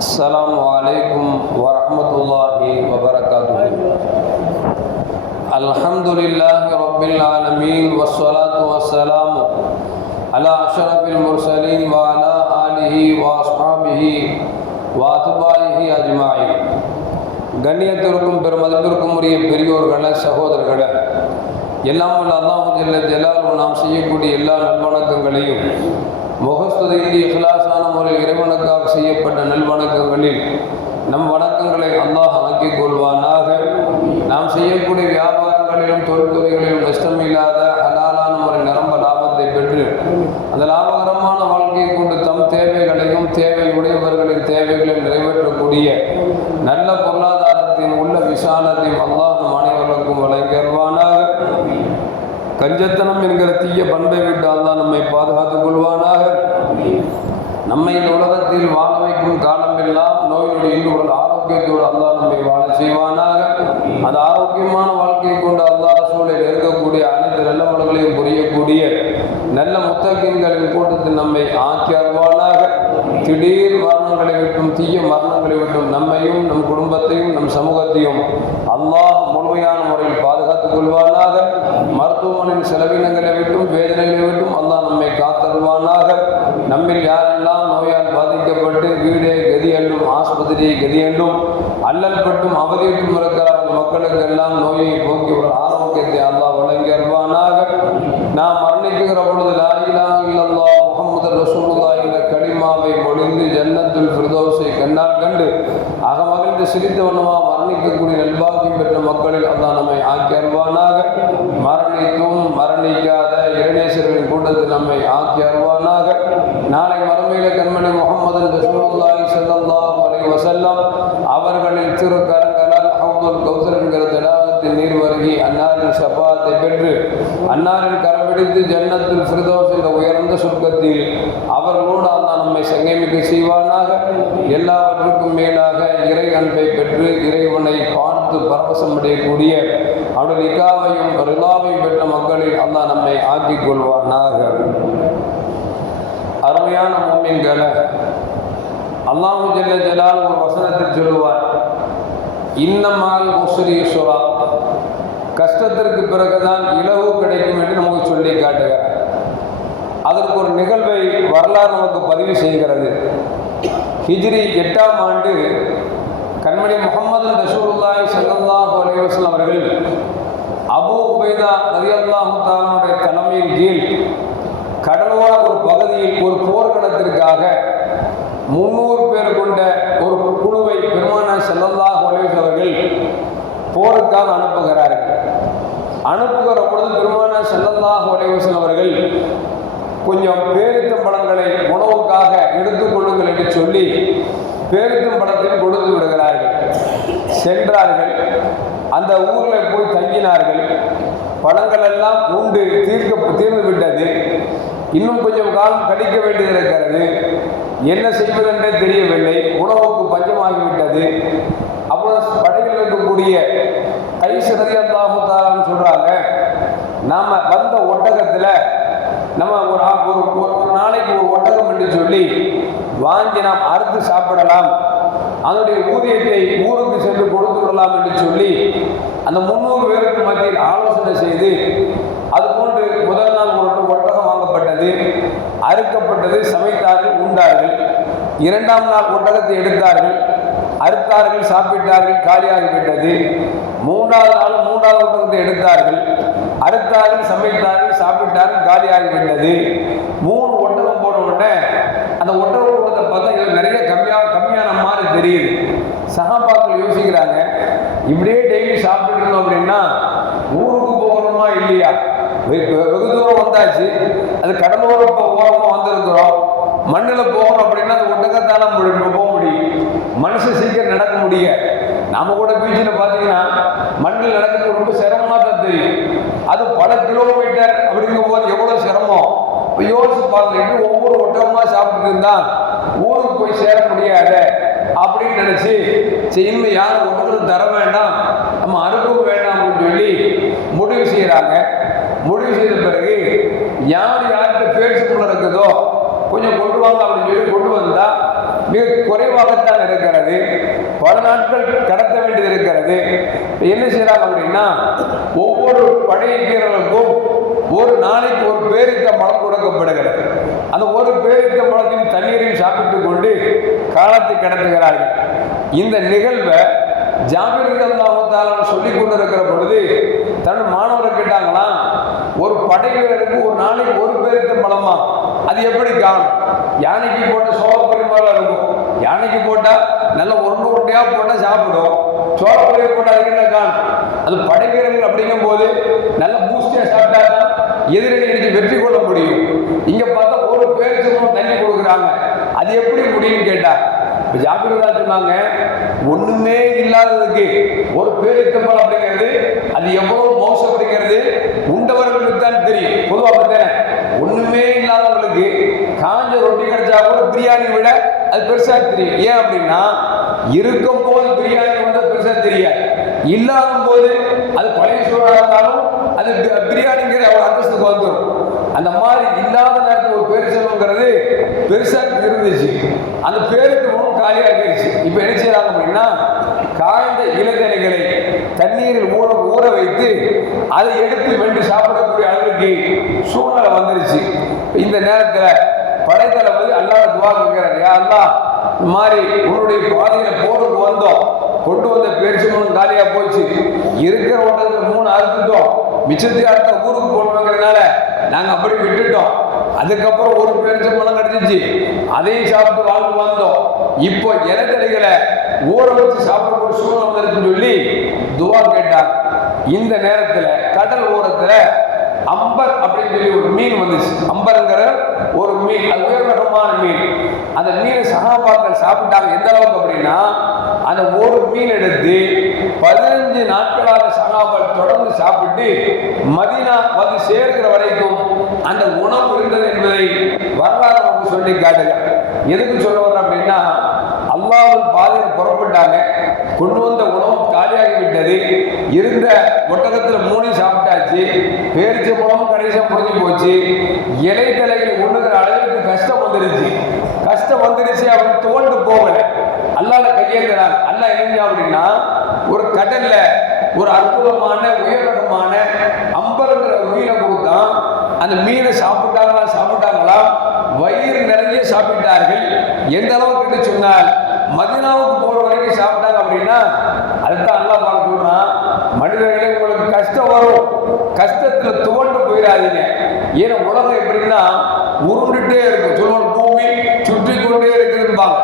السلام عليكم ورحمة الله وبركاته الحمد لله رب العالمين والصلاة والسلام على أشرف المرسلين وعلى آله وأصحابه وأتباعه أجمعين கண்ணியத்திற்கும் பெருமதிப்பிற்கும் உரிய பெரியோர்களே சகோதரர்களே எல்லாம் உள்ள அல்லாஹு ஜல்ல ஜலால் நாம் செய்யக்கூடிய எல்லா நல்வணக்கங்களையும் முகஸ்துதையில் இஹ்லாசான முறையில் இறைவனுக்காக செய்யப்பட்ட நல்வணக்கங்களில் நம் வணக்கங்களை அல்லாஹ் ஆக்கிக் கொள்வானாக. நாம் செய்யக்கூடிய வியாபாரங்களிலும் தொழில்துறைகளிலும் நஷ்டமில்லாத அலாலான முறை நிரம்ப லாபத்தை பெற்று அந்த லாபகரமான வாழ்க்கையை கொண்டு தம் தேவைகளையும் தேவை உடையவர்களின் தேவைகளையும் நிறைவேற்றக்கூடிய நல்ல பொருளாதாரத்தின் உள்ள விசாலத்தையும் அல்லாஹும் அனைவருக்கும் வழங்கிடுவானாக கஞ்சத்தனம் என்கிற தீய பண்பை விட்டு அல்லாஹ் நம்மை பாதுகாத்துக் கொள்வானாக. நம்மை இந்த உலகத்தில் வாழ வைக்கும் காலமெல்லாம் நோயினுடைய உடல் ஆரோக்கியத்தோடு அல்லாஹ் நம்மை வாழ செய்வானாக. அந்த ஆரோக்கியமான வாழ்க்கையை கொண்டு அல்லாஹ் சூழலில் இருக்கக்கூடிய அனைத்து நல்ல மலர்களையும் புரியக்கூடிய நல்ல முத்தகின்களின் கூட்டத்தில் நம்மை ஆக்கி அருவானாக திடீர் மரணங்களை விட்டும் தீய மரணங்களை விட்டும் நம்மையும் நம் குடும்பத்தையும் நம் சமூகத்தையும் அல்லாஹ் முழுமையான முறையில் பாதுகாத்துக் கொள்வானாக. மருத்துவமனையின் செலவினங்களை விட்டும் வேதனைகளை விட்டும் அல்லாஹ் காத்தருவானாக. நம்மில் யாரெல்லாம் நோயால் பாதிக்கப்பட்டு வீடே கதி என்றும் ஆஸ்பத்திரியை கதி என்றும் அல்லல் பட்டும் அவதியிட்டும் இருக்கிறார்கள் மக்களுக்கு எல்லாம் நோயை போக்கி ஒரு ஆரோக்கியத்தை அல்லாஹ் வழங்கியருவானாக நாம் மரணிக்குகிற பொழுது லாயிலா இல்லல்லா முகமது ரசூலுல்லா என்ற கலிமாவை மொழிந்து ஜன்னத்துல் பிரதோசை கண்ணால் கண்டு அகமகிழ்ந்து சிரித்தவனமா மரணிக்கக்கூடிய நல்பாக்கியம் பெற்ற மக்களில் அல்லாஹ் நம்மை ஆக்கி அருவானாக மரணித்தும் மரணிக்காத இரணேஸ்வரரின் கூட்டத்தில் நம்மை ஆக்கி அருவானாக நாளை மறுமையில கண்மணி முகமது ரசூலுல்லாஹி ஸல்லல்லாஹு அலைஹி வஸல்லம் அவர்களின் திரு கரங்களால் ஹவுதுல் கௌசர் என்கிற தடாகத்தில் நீர் வருகி அன்னாரின் சபாத்தை பெற்று அன்னாரின் கரம் பிடித்து ஜன்னத்தில் ஃபிர்தௌஸ் என்ற உயர்ந்த சொர்க்கத்தில் அவர்களோடு நம்மை சங்கமிக்க செய்வானாக. எல்லாவற்றுக்கும் மேலாக இறை அன்பை பெற்று இறைவனை பார்த்து பரவசம் அடையக்கூடிய அவருடைய இக்காவையும் ரிலாவையும் பெற்ற மக்களில் அல்லாஹ் நம்மை ஆக்கிக் கொள்வானாக. அருமையான மோமின்களை அல்லாஹு ஜெல்ல ஜலால் ஒரு வசனத்தில் சொல்லுவார் இன்னமால் முஸ்ரீஸ்வரா கஷ்டத்திற்கு பிறகுதான் இலவு கிடைக்கும் என்று நமக்கு சொல்லி காட்டுகிறார் அதற்கு ஒரு நிகழ்வை வரலாறு நமக்கு பதிவு செய்கிறது. ஹிஜ்ரி எட்டாம் ஆண்டு கண்மணி முகமது ரசூல்லாய் ஸல்லல்லாஹு அலைஹி அவர்கள் அபு உபைதா ரலியல்லாஹு தஆலாவுடைய தலைமையின் கீழ் கடலோர ஒரு பகுதியில் ஒரு போர்க்களத்திற்காக முன்னூறு பேர் கொண்ட ஒரு குழுவை பெருமான செல்லல்லாஹ் அலைஹி அவர்கள் போருக்காக அனுப்புகிறார்கள். அனுப்புகிற பொழுது பெருமான செல்லல்லாஹ் அலைஹி அவர்கள் கொஞ்சம் பேரித்தம் பழங்களை உணவுக்காக எடுத்துக்கொள்ளுங்கள் என்று சொல்லி பேரித்தம் பழத்தில் கொடுத்து விடுகிறார்கள். சென்றார்கள். அந்த ஊரில் போய் தங்கினார்கள். பழங்கள் எல்லாம் உண்டு தீர்க்க தீர்ந்து விட்டது. இன்னும் கொஞ்சம் காலம் கடிக்க வேண்டியது இருக்கிறது. என்ன செய்வதென்றே தெரியவில்லை. உணவுக்கு பஞ்சமாகிவிட்டது. அப்புறம் படையில் இருக்கக்கூடிய கைசு ரதியல்லாஹுத்தாரான்னு சொல்கிறாங்க நாம் வந்த ஒட்டகத்தில் நம்ம ஒரு ஒரு ஒரு- ஒரு நாளைக்கு ஒரு ஒட்டகம் என்று சொல்லி வாங்கி நாம் அறுத்து சாப்பிடலாம். அதனுடைய ஊதியத்தை ஊருக்கு சென்று கொடுத்து விடலாம் என்று சொல்லி அந்த முந்நூறு பேருக்கு மத்தியில் ஆலோசனை செய்து அது போன்று முதல் நாள் ஒரு ஒட்டகம் வாங்கப்பட்டது அறுக்கப்பட்டது சமைத்தார்கள் உண்டார்கள். இரண்டாம் நாள் ஒட்டகத்தை எடுத்தார்கள் அறுத்தார்கள் சாப்பிட்டார்கள் காலியாகிவிட்டது. மூன்றாவது நாள் மூன்றாவது ஒட்டகத்தை எடுத்தார்கள். அறுத்தார்கள் சமைத்தார்கள் சாப்பிட்டார்கள் காலியாகிவிட்டது மூணு ஒட்டகம் போன உடனே அந்த ஒட்டகம் கூட்டத்தை பார்த்தா இதுல நிறைய கம்மியாக கம்மியான மாதிரி தெரியுது. சகாபாக்கள் யோசிக்கிறாங்க இப்படியே டெய்லி சாப்பிட்டு இருந்தோம் அப்படின்னா ஊருக்கு போகணுமா இல்லையா? வெகு தூரம் வந்தாச்சு. அது கடலோர போ- வந்திருக்கிறோம். மண்ணில் போகணும் அப்படின்னா அது ஒட்டகத்தால போக முடியும். மனசு சீக்கிரம் நடக்க முடிய நாம கூட பீச்சில் பார்த்தீங்கன்னா மண்ணில் நடக்கிறது ரொம்ப சிரமமாக தான் தெரியும் அது பல கிலோமீட்டர் அப்படிங்கும் போது எவ்வளோ சிரமம் இப்போ யோசிச்சு பாருங்க ஒவ்வொரு ஒட்டகமாக சாப்பிட்டு இருந்தான் ஊருக்கு போய் சேர முடியாத அப்படின்னு நினச்சி சரி யாரும் ஒட்டகம் தர வேண்டாம் நம்ம அனுப்பவும் வேண்டாம் அப்படின்னு சொல்லி முடிவு செய்கிறாங்க முடிவு செய்த பிறகு யார் யார்கிட்ட பேச்சுக்குள்ள இருக்குதோ கொஞ்சம் கொண்டு வாங்க அப்படின்னு சொல்லி கொண்டு வந்தால் மிக குறைவாகத்தான் இருக்கிறது. பல நாட்கள் கடத்த வேண்டியது இருக்கிறது. என்ன செய்கிறாங்க அப்படின்னா ஒவ்வொரு படை வீரர்களுக்கும் ஒரு நாளைக்கு ஒரு பேரித்த மலம் கொடுக்கப்படுகிறது. அந்த ஒரு பேரித்த மலத்தின் தண்ணீரையும் சாப்பிட்டு கொண்டு காலத்தை கடத்துகிறார்கள். இந்த நிகழ்வை ஜாமீர்கள் அல்லாஹாலும் சொல்லிக் கொண்டிருக்கிற பொழுது தன் மாணவரை கேட்டாங்களாம் ஒரு படை வீரருக்கு ஒரு நாளைக்கு ஒரு பேருக்கு பலமா அது எப்படி காணும்? யானைக்கு போட்ட சோழ மாதிரி இருக்கும். யானைக்கு போட்டால் நல்ல உருண்டை உருண்டையா போட்டால் சாப்பிடும். சோழ போட்டால் அது என்ன காணும். அது படை வீரர்கள் அப்படிங்கும் போது நல்ல பூஸ்டியாக சாப்பிடும் தான் எதிரணி வெற்றி கொள்ள முடியும். இங்க பார்த்தா ஒரு பேருக்கு தண்ணி கொடுக்குறாங்க. அது எப்படி முடியும்னு கேட்டா இப்போ ஜாக்கிரதா சொன்னாங்க ஒண்ணுமே இல்லாததுக்கு ஒரு பேரித்தம்பல் அப்படிங்கிறது அது எவ்வளவு மோசம் அப்படிங்கிறது உண்டவர்களுக்கு தான் தெரியும். பொதுவாக அப்படித்தானே ஒண்ணுமே இல்லாதவர்களுக்கு காஞ்ச ரொட்டி கிடைச்சா கூட பிரியாணி விட அது பெருசா தெரியும். ஏன் அப்படின்னா இருக்கும் போது பிரியாணி வந்து பெருசா தெரியாது. இல்லாத போது அது பழைய சூழலாக இருந்தாலும் அது பிரியாணிங்கிற அவ்வளோ அந்தஸ்துக்கு வந்துடும் அந்த மாதிரி இல்லாத நேரத்தில் ஒரு பேர் செல்வங்கிறது பெருசா இருந்துச்சு. அந்த பேருக்கு முன் காலியாக போயிடுச்சு இப்போ என்ன செய்யறாங்க அப்படின்னா காய்ந்த இலக்கணிகளை தண்ணீரில் ஊற ஊற வைத்து அதை எடுத்து வென்று சாப்பிடக்கூடிய அளவுக்கு சூழ்நிலை வந்துருச்சு. இந்த நேரத்தில் படைத்தளபதி அல்லாஹ் துவா கேட்கிறார் யா அல்லாஹ் இந்த மாதிரி உன்னுடைய பாதையில போருக்கு வந்தோம். கொண்டு வந்த பேரிச்சு மூணு காலியா போச்சு. இருக்கிற ஓட்டத்தில் மூணு அறுத்து மிச்சத்துக்கார்ட்ட அடுத்த ஊருக்கு போகணுங்கிறதுனால நாங்கள் அப்படி விட்டுட்டோம். அதுக்கப்புறம் ஒரு பேரிச்ச பழம் கிடச்சிச்சு. அதையும் சாப்பிட்டு வாழ்ந்து வந்தோம். இப்போ இலக்கறிகளை ஊற வச்சு சாப்பிடக்கூடிய சூழ்நிலை வந்துருக்குன்னு சொல்லி துவா கேட்டார். இந்த நேரத்தில் கடல் ஓரத்தில் அம்பர் அப்படின்னு சொல்லி ஒரு மீன் வந்துச்சு. அம்பருங்கிற ஒரு மீன் அது உயர்ரகமான மீன். அந்த மீனை சகாபாக்கள் சாப்பிட்டாங்க. எந்த அளவுக்கு அப்படின்னா அந்த ஒரு மீன் எடுத்து பதினஞ்சு நாட்களாக சகாபாக்கள் தொடர்ந்து சாப்பிட்டு மதினா வந்து சேர்கிற வரைக்கும் அந்த உணவு இருந்தது என்பதை வரலாறு நமக்கு சொல்லி காட்டுங்க எதுக்கு சொல்ல வர்றேன் அப்படின்னா அல்லாவின் பாதையில் புறப்பட்டாங்க. கொண்டு வந்த உணவு காலியாகி விட்டது. இருந்த ஒட்டகத்தில் மூணையும் சாப்பிட்டாச்சு. பேரிச்ச பழமும் கடைசியாக முடிஞ்சு போச்சு. இலை தலைகளை உண்ணுகிற அளவுக்கு கஷ்டம் வந்துருச்சு கஷ்டம் வந்துருச்சு அப்படின்னு தோண்டு போகல. அல்லாத கையேந்தினார் அல்லா என்ன அப்படின்னா ஒரு கடல்ல ஒரு அற்புதமான உயர்ரகமான அம்பருங்கிற மீனை கொடுத்தான் அந்த மீனை சாப்பிட்டாங்களா சாப்பிட்டாங்களா? வயிறு நிறைய சாப்பிட்டார்கள். எந்த அளவுக்கு சொன்னால் மதினாவுக்கு போற வரைக்கும் சாப்பிட்டாங்க அப்படின்னா அதுதான் அல்லா பார்க்க சொல்றான் மனிதர்களே உங்களுக்கு கஷ்டம் வரும். கஷ்டத்துல துவண்டு போயிடாதீங்க. ஏன்னா உலகம் எப்படின்னா உருண்டுட்டே இருக்கும். சொல்லுவோம் பூமி சுற்றி கொண்டே இருக்குதும்பாங்க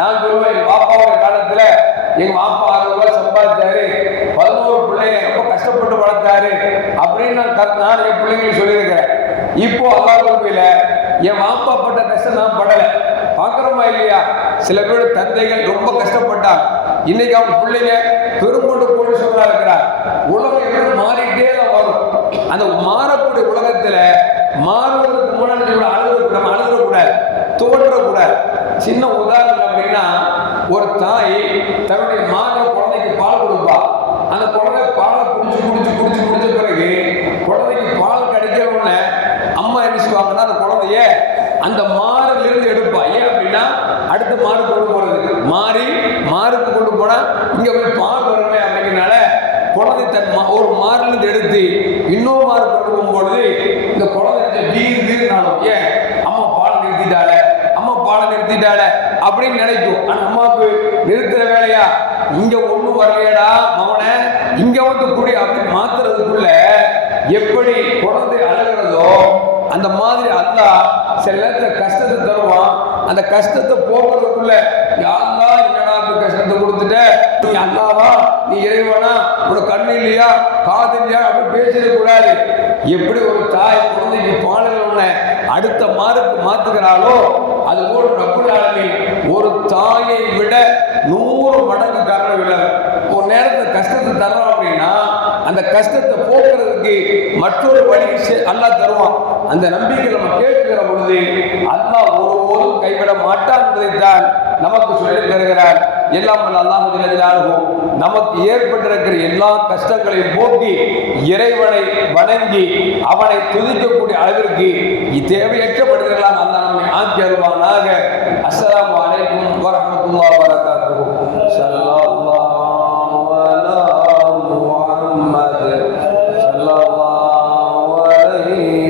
நான் சொல்லுவேன் எங்க பாப்பாவோட காலத்துல எங்க பாப்பா அறுபது ரூபாய் சம்பாதிச்சாரு. பதினோரு பிள்ளைய ரொம்ப கஷ்டப்பட்டு வளர்த்தாரு அப்படின்னு நான் நான் என் பிள்ளைங்களுக்கு சொல்லியிருக்கிறேன். இப்போ அல்லா கோப்பில என் பாப்பா பட்ட கஷ்டம் நான் படலை. பார்க்குறோமா இல்லையா? சில பேர் தந்தைகள் ரொம்ப கஷ்டப்பட்டாங்க. இன்னைக்கு அவங்க பிள்ளைங்க பெருங்கொண்டு கோடீஸ்வரா இருக்கிறார் உலகம் எப்படி மாறிட்டே தான் வரும். அந்த மாற ஒரு தாய் தன்னுடைய மாதிரி குழந்தைக்கு பால் கொடுப்பா. அந்த குழந்தை பாலை குடிச்சு குடிச்சு குடிச்சு குடிச்ச பிறகு குழந்தைக்கு பால் கிடைக்கிற உடனே அம்மா என்ன செய்வாங்கன்னா அந்த குழந்தைய அந்த மாறிலிருந்து இருந்து எடுப்பா. ஏன் அப்படின்னா அடுத்த மாடு கொண்டு போறதுக்கு மாறி மாருக்கு கொண்டு போனா இங்க போய் பால் வருமே அப்படிங்கிறனால குழந்தை தன் ஒரு மாறிலிருந்து எடுத்து இன்னொரு மாறு கொண்டு போகும்பொழுது இந்த குழந்தை வீர் வீர்னாலும் ஏன்? அம்மா பால் நிறுத்திட்டாள. அம்மா பாலை நிறுத்திட்டாள. அப்படின்னு நினைக்கும். ஆனா அம்மாவுக்கு நிறுத்துற வேலையா? இங்க ஒண்ணும் வரலையடா மவனே. இங்க வந்து குடி அப்படி மாத்துறதுக்குள்ள எப்படி குழந்தை அழகிறதோ அந்த மாதிரி அல்லாஹ் சில நேரத்தில் கஷ்டத்தை தருவான். அந்த கஷ்டத்தை போகிறதுக்குள்ள யாருந்தா என்னடா இப்படி கஷ்டத்தை கொடுத்துட்ட? நீ அல்லாவா? நீ இறைவனா? உனக்கு கண்ணு இல்லையா? காது இல்லையா? அப்படி பேசிடக் கூடாது. எப்படி ஒரு தாய் குழந்தைக்கு பால் உள்ள அடுத்த மாறுக்கு மாத்துகிறாளோ அது போல் ரப்புல் ஒரு தாயை விட நூறு மடங்கு காரணம் இல்லை ஒரு நேரத்தில் கஷ்டத்தை தர்றோம் அப்படின்னா அந்த கஷ்டத்தை போக்குறதுக்கு மற்றொரு வழி அல்லா தருவான். அந்த நம்பிக்கை நம்ம கேட்கிற பொழுது அல்லாஹ் ஒருபோதும் கைவிட மாட்டான் என்பதைத்தான் நமக்கு சொல்லித் தருகிறார். எல்லாம் அல்லாஹும் நமக்கு ஏற்பட்டிருக்கிற எல்லா கஷ்டங்களையும் போக்கி இறைவனை வணங்கி அவனை துதிக்கக்கூடிய அளவிற்கு தேவையற்ற மனிதர்களால் அல்லா நம்மை ஆக்கி அருவானாக அஸ்லாம் வலைக்கும் வரமத்துல்லா வரகாத்து محمد صلى الله عليه